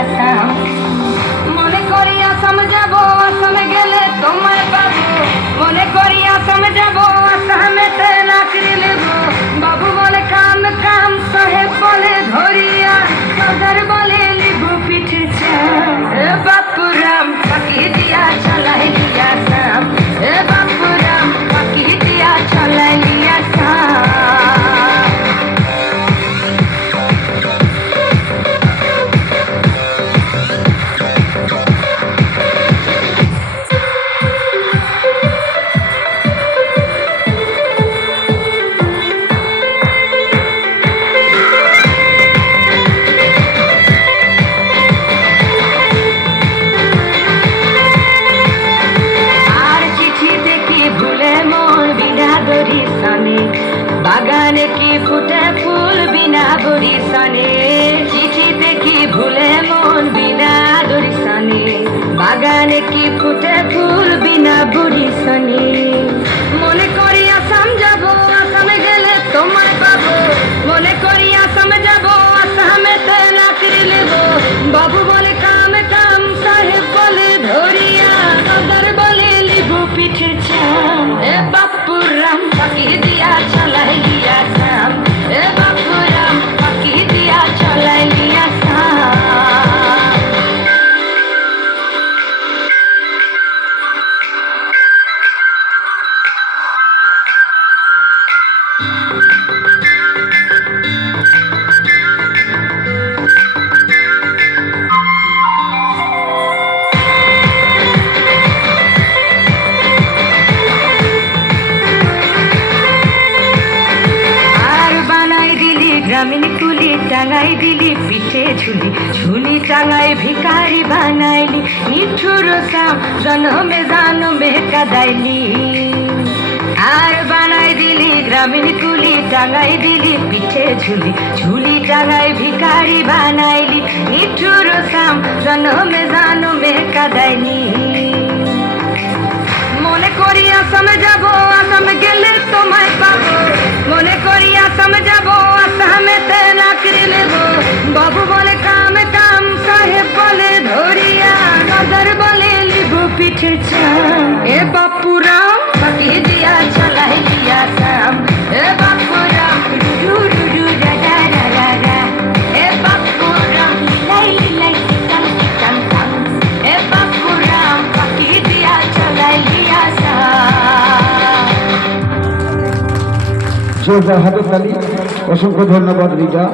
আসাম মনে করি আসাম যাব আসামে গেলে তোমায় পাবো মনে করি আসাম যাব আসামেতে চাকরি নেব বাবু বলে কাম কাম সাহেব বলে ধরিয়া সদর বলে লিবু পিঠে এ বাপুরাম পাকি দিয়া চালাই লিয়া সাম এ বাপুরাম পাকি দিয়া চালাই লিয়া সাম বাগানে কি ফুটে ফুল বিনা বরিশানে চিঠিতে কি ভুলে মন বিনা দরিশানে বাগানে কি ফুটে ফুল বিনা বরিশানে মনে করি আসাম যাব আসামে গেলে তোমায় পাবো মনে করি আসাম যাব আসামেতে চাকরি নেব বাবু বলে কাম কাম সাহেব বলে ধরিয়া সদর বলে লিবু পিঠে এ বাপুরাম পাকি দিয়া চালাই লিয়া সাম এ বাপুরাম পাকি দিয়া চালাই লিয়া সাম গ্রামীণ কুলি টাঙাই দিলি পিঠে ঝুলি ঝুলি টাঙাই ভিকারি বানাইলি নিঠুর সাম জনমে কাদাইলি আর বানাই দিলি গ্রামীণ কুলি টাঙাই দিলি পিঠে ঝুলি ঝুলি টাঙাই ভিকারি বানাইলি নিঠুর সাম জনমে কাদাইলি মনে করি আসামে যাব আসামে গেলে তোমায় পাবো মনে করি আসাম যাব আসামেতে চাকরি নেব বাবু বলে কাম কাম সাহেব বলে ধরিয়া সদর বলে লিবু পিঠে এ বাপুরাম পাকি দিয়া চালাই লিয়া সাম এ বাপুরাম ডুডু ডুডু ডা ডা ডা ডা এ বাপুরাম লাই লাই চিকান চিকান কাম এ বাপুরাম পাকি দিয়া চালাই লিয়া সাম হাতে তালি। অসংখ্য ধন্যবাদ রিজা।